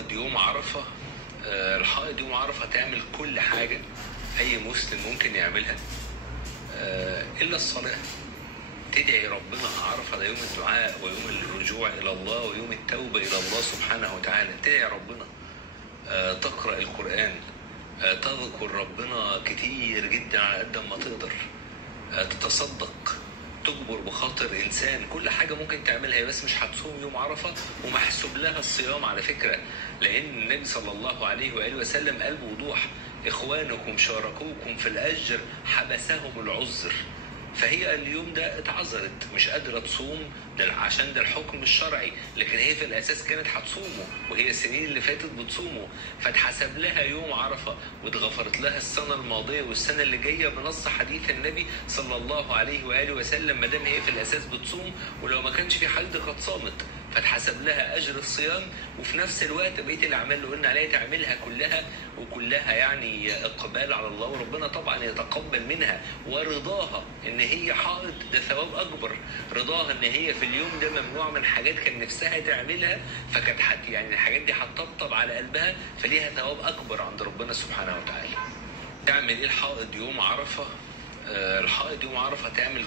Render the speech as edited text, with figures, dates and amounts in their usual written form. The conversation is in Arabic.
الحائض يوم عرفة. الحائض يوم عرفة تعمل كل حاجة أي مسلم ممكن يعملها إلا الصلاة. تدعي ربنا. عرفة ده يوم الدعاء ويوم الرجوع إلى الله ويوم التوبة إلى الله سبحانه وتعالى. تدعي ربنا، تقرأ القرآن، تذكر ربنا كتير جدا على قد ما تقدر، تتصدق، تجبر بخاطر إنسان. كل حاجة ممكن تعملها، بس مش هتصوم يوم عرفة ومحسوب لها الصيام على فكرة، لأن النبي صلى الله عليه وآله وسلم قال بوضوح: إخوانكم شاركوكم في الأجر حبسهم العذر. فهي اليوم ده اتعذرت، مش قادرة تصوم ده عشان ده الحكم الشرعي، لكن هي في الأساس كانت هتصومه، وهي السنين اللي فاتت بتصومه، فاتحسب لها يوم عرفة واتغفرت لها السنة الماضية والسنة اللي جاية بنص حديث النبي صلى الله عليه وآله وسلم، ما دام هي في الأساس بتصوم، ولو ما كانش في حد قد صامت فتحسب لها أجر الصيام. وفي نفس الوقت بقية الأعمال اللي قلنا عليها تعملها كلها، وكلها يعني إقبال على الله، وربنا طبعا يتقبل منها. ورضاها إن هي حائض ده ثواب أكبر. رضاها إن هي في اليوم ده ممنوع من حاجات كان نفسها تعملها، فكانت يعني الحاجات دي هتطبطب على قلبها، فليها ثواب أكبر عند ربنا سبحانه وتعالى. تعمل إيه الحائض يوم عرفة؟ الحائض يوم عرفة تعمل